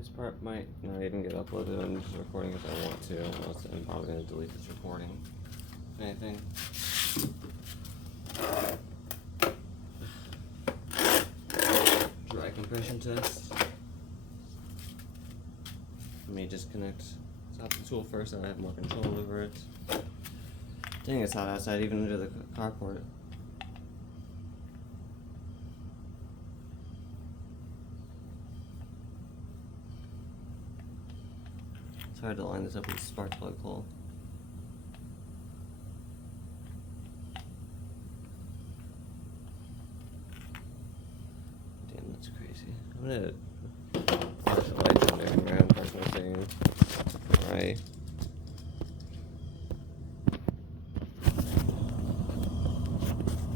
This part might not even get uploaded. I'm just recording if I want to. Else I'm probably going to delete this recording. If anything. Dry compression test. Let me disconnect. Stop the tool first, and I have more control over it. Dang, it's hot outside, even under the carport. It's hard to line this up with the spark plug hole. Damn, that's crazy. I'm gonna park the lights in there around, park my thing. Alright.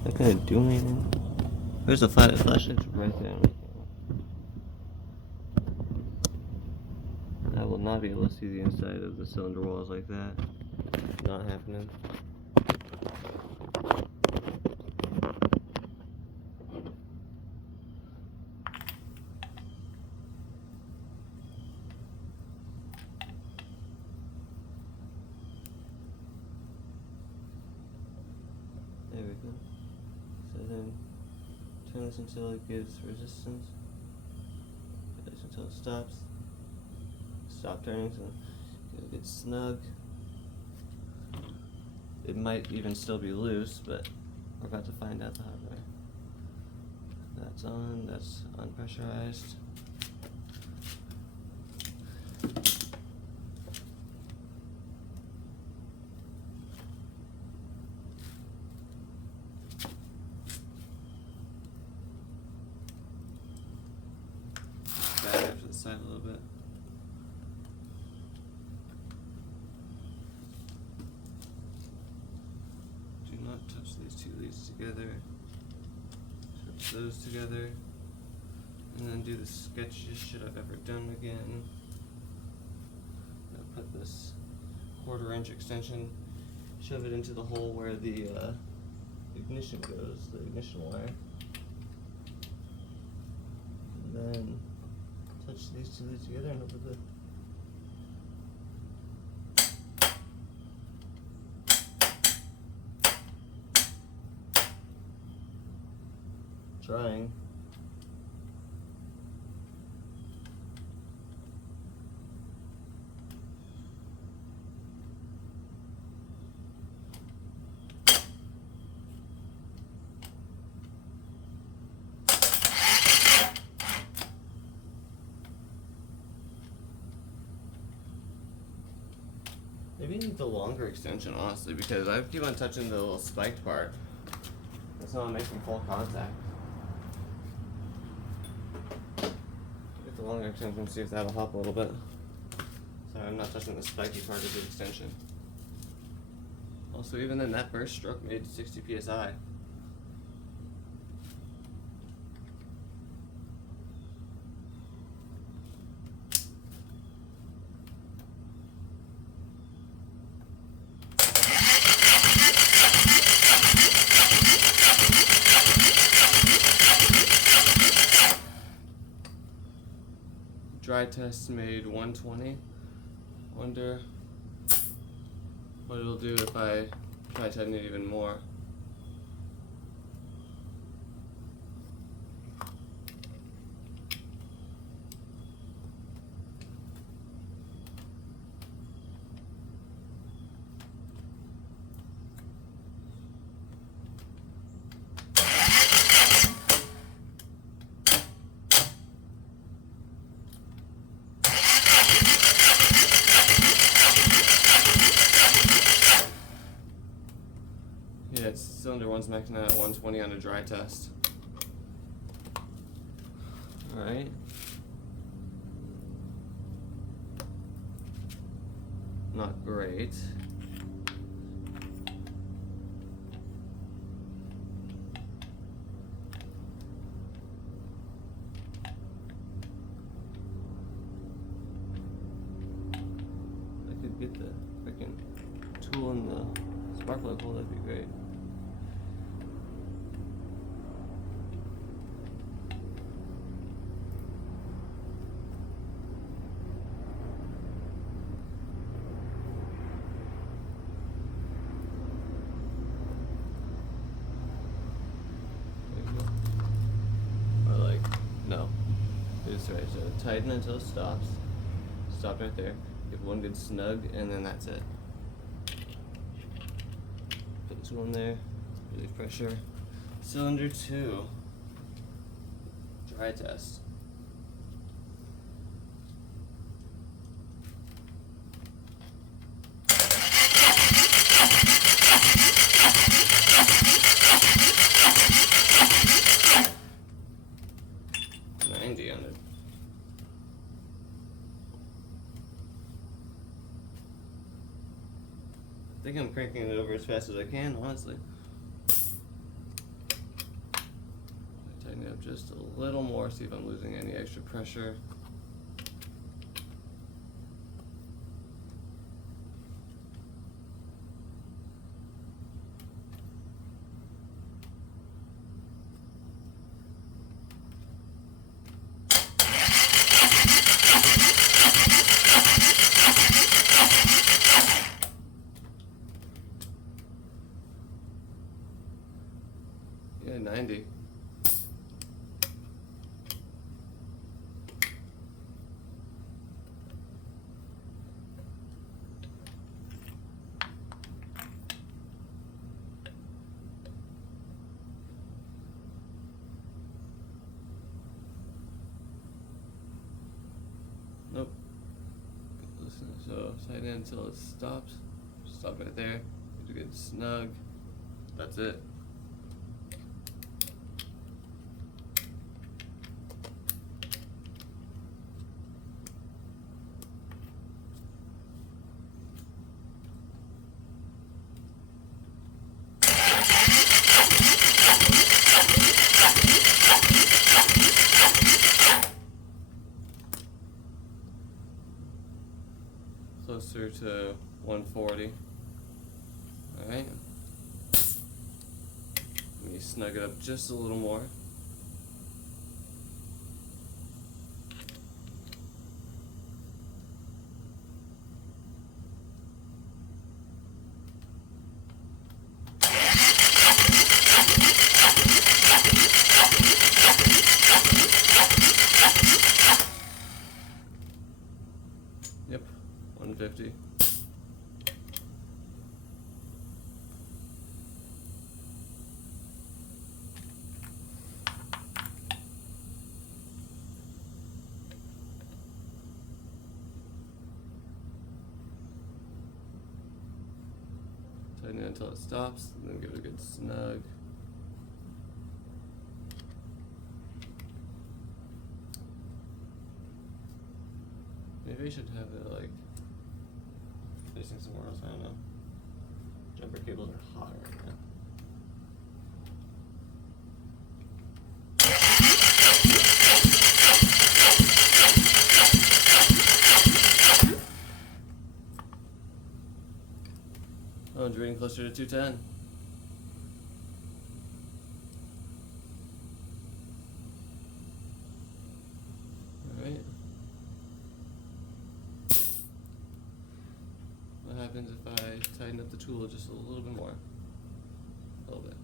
Not gonna do anything. Where's the flashlight's right there. I will not be able to see the inside of the cylinder walls like that. Not happening. There we go. So then turn this until it gives resistance. Put this until it stops. Stop turning so it'll get snug. It might even still be loose, but we're about to find out the hard way. That's on, that's unpressurized. Back up to the side a little bit. Do not touch these two leads together. Touch those together. And then do the sketchiest shit I've ever done again. I'll put this 1/4 inch extension, shove it into the hole where the ignition goes, the ignition wire. And then touch these two leads together and open the trying. Maybe you need the longer extension, honestly, because I keep on touching the little spiked part. That's not making full contact. Get the longer extension, see if that'll help a little bit. Sorry, I'm not touching the spiky part of the extension. Also, even then, that burst stroke made 60 psi. Dry test made 120. Wonder what it'll do if I try tighten it even more. Yeah, it's cylinder one's maxing out at 120 on a dry test. Alright. Not great. I could get the freaking tool in the spark plug hole, that'd be great. That's right, so tighten until it stops. Stop right there. Give one good snug, and then that's it. Put this one there, relieve pressure. Cylinder 2, dry test. On it. I think I'm cranking it over as fast as I can, honestly. Tighten it up just a little more, see if I'm losing any extra pressure. Yeah, 90. Nope. Listen, so tighten it until it stops. Stop right there. Get a good snug. That's it. Closer to 140. Alright. Let me snug it up just a little more. Yep, 150. Tighten it until it stops, and then give it a good snug. Maybe I should have it like facing somewhere else, I don't know. Jumper cables are hot right now. Oh, it's reading closer to 210. Alright. What happens if I tighten up the tool just a little bit more? A little bit.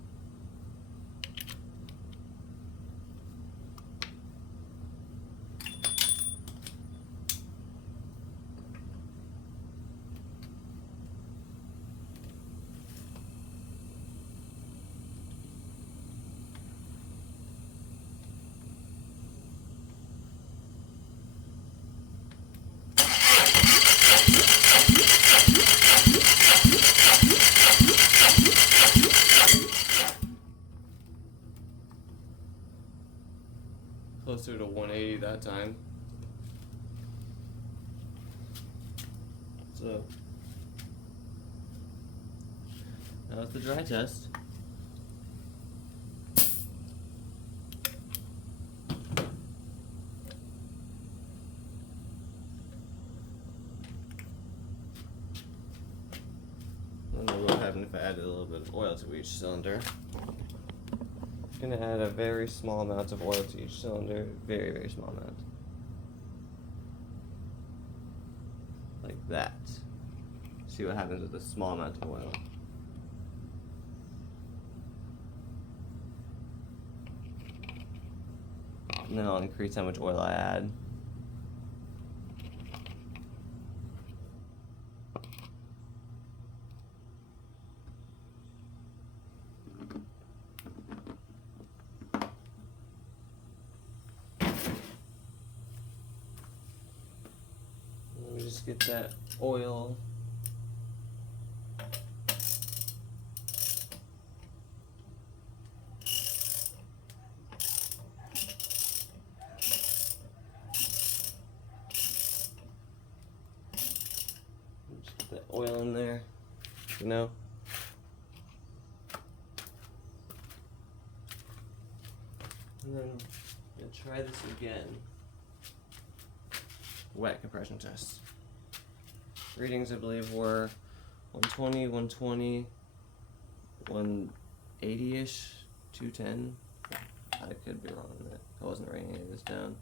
Closer to 180 that time. So now it's the dry test. I don't know what would happen if I added a little bit of oil to each cylinder. I'm going to add a very small amount of oil to each cylinder, very, very small amount. Like that. See what happens with a small amount of oil. And then I'll increase how much oil I add. Let me just get that oil. Just get that oil in there, you know. And then I'm gonna try this again. Wet compression test. Readings I believe were 120, 120, 180-ish, 210. I could be wrong on that. I wasn't writing any of this down.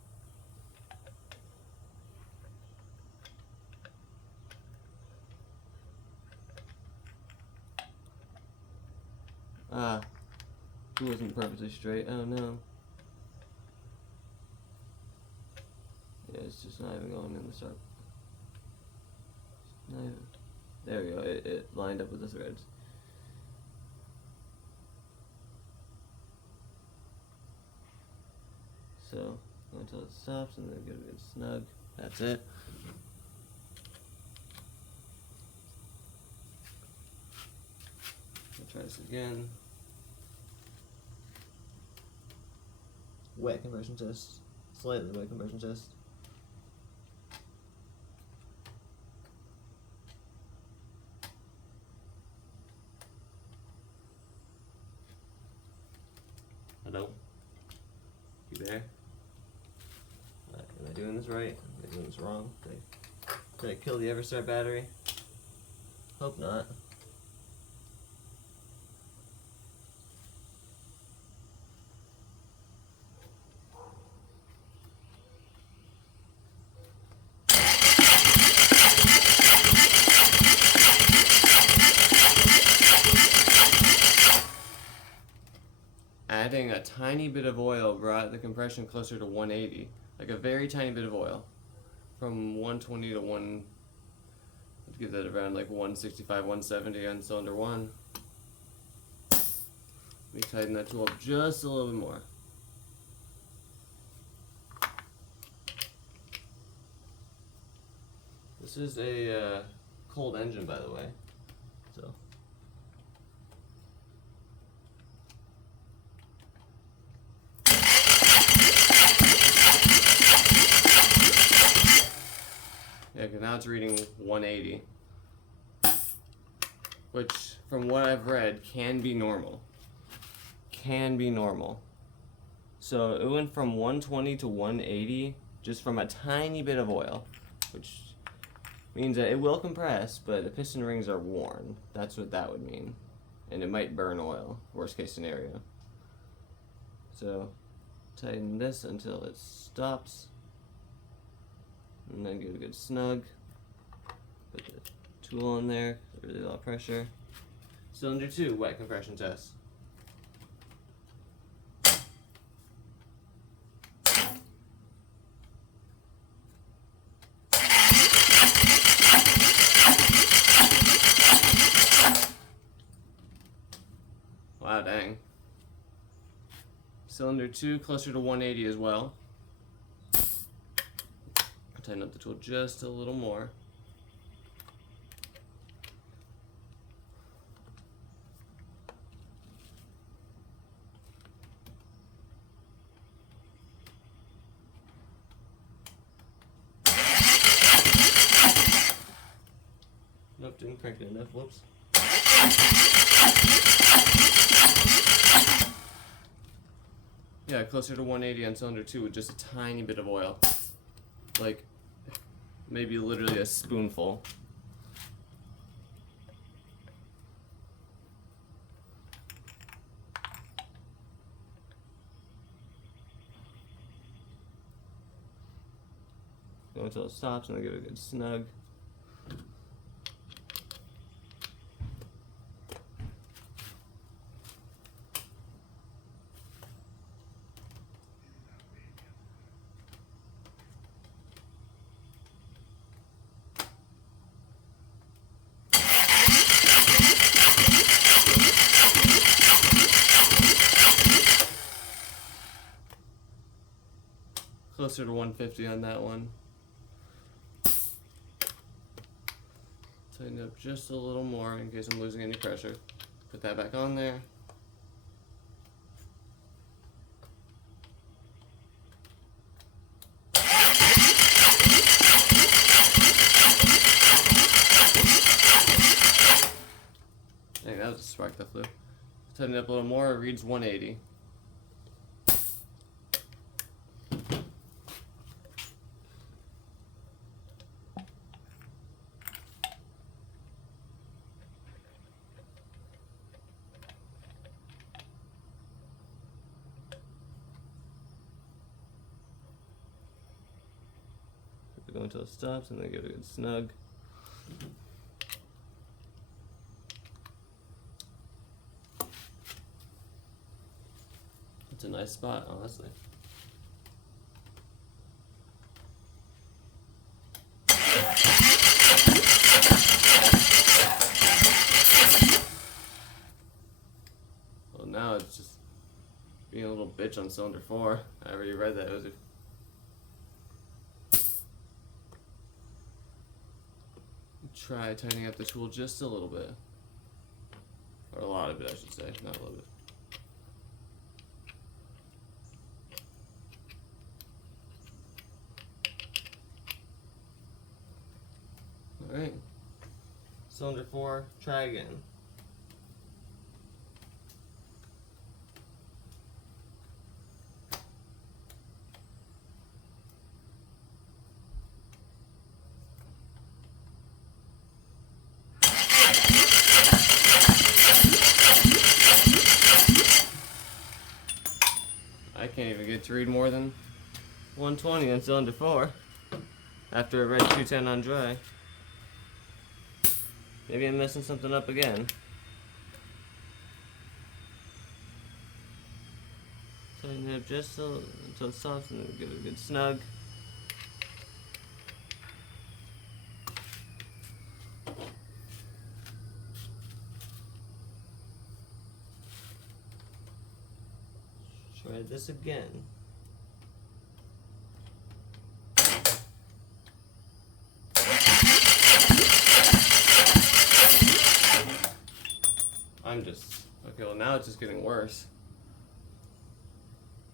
Ah, it wasn't perfectly straight. Oh no. Yeah, it's just not even going in the start. Not even. There we go. It lined up with the threads. So until it stops, and then give it a good snug. That's it. I'll try this again. Wet conversion test. Slightly wet conversion test. Hello? You there? Am I doing this right? Am I doing this wrong? Did I kill the Everstart battery? Hope not. Adding a tiny bit of oil brought the compression closer to 180, like a very tiny bit of oil, from 120 to I'd give that around like 165, 170 on cylinder 1. Let me tighten that tool up just a little bit more. This is a cold engine, by the way, so. Yeah, because now it's reading 180, which, from what I've read, can be normal. Can be normal. So it went from 120 to 180 just from a tiny bit of oil, which means that it will compress, but the piston rings are worn. That's what that would mean. And it might burn oil, worst case scenario. So tighten this until it stops. And then give it a good snug. Put the tool in there, really low pressure. Cylinder 2, wet compression test. Wow, dang. Cylinder 2, closer to 180 as well. Tighten up the tool just a little more. Nope, didn't crank it enough, whoops. Yeah, closer to 180 on cylinder 2 with just a tiny bit of oil. Like, maybe literally a spoonful. Go until it stops and then give it a good snug. closer to 150 on that one. Tighten up just a little more in case I'm losing any pressure. Put that back on there. I think that was a spark that flew. Tighten it up a little more, it reads 180. Go until it stops and then give it a good snug. It's a nice spot, honestly. Well, now it's just being a little bitch on cylinder 4. I already read that. It was try tightening up the tool just a little bit. Or a lot of it, I should say, not a little bit. Alright. Cylinder 4, try again. I can't even get to read more than 120 on cylinder 4 after it read 210 on dry. Maybe I'm messing something up again. Tighten it up just until it stops and then give it a good snug. Try this again. Okay, well now it's just getting worse.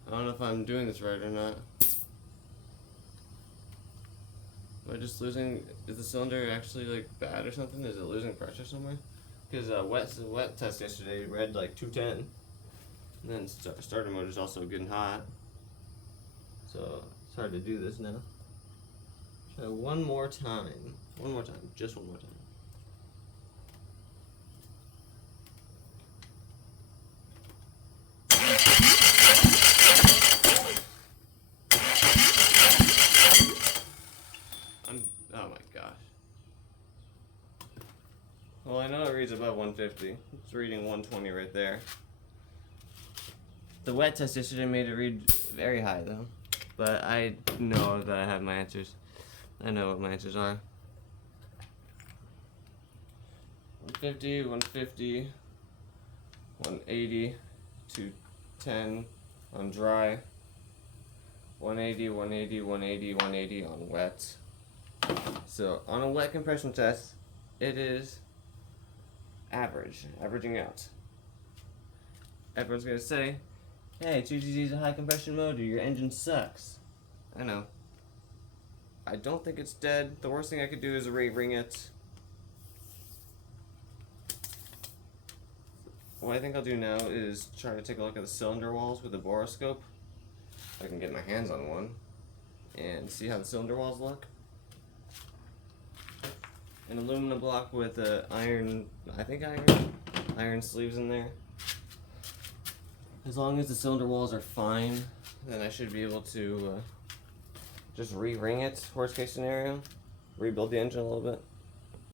I don't know if I'm doing this right or not. Am I just losing, is the cylinder actually like bad or something? Is it losing pressure somewhere? Because wet test yesterday read like 210. And then starter mode is also getting hot. So it's hard to do this now. Try one more time. One more time. Just one more time. Oh my gosh. Well, I know it reads above 150. It's reading 120 right there. The wet test yesterday made it read very high though. But I know that I have my answers. I know what my answers are. 150, 150, 180, 210 on dry, 180, 180, 180, 180 on wet. So on a wet compression test, it is averaging out. Everyone's gonna say, hey, 2GZ is a high compression motor, your engine sucks. I know. I don't think it's dead. The worst thing I could do is re-ring it. What I think I'll do now is try to take a look at the cylinder walls with a boroscope. If I can get my hands on one. And see how the cylinder walls look. An aluminum block with iron sleeves in there. As long as the cylinder walls are fine, then I should be able to just re-ring it, worst case scenario. Rebuild the engine a little bit.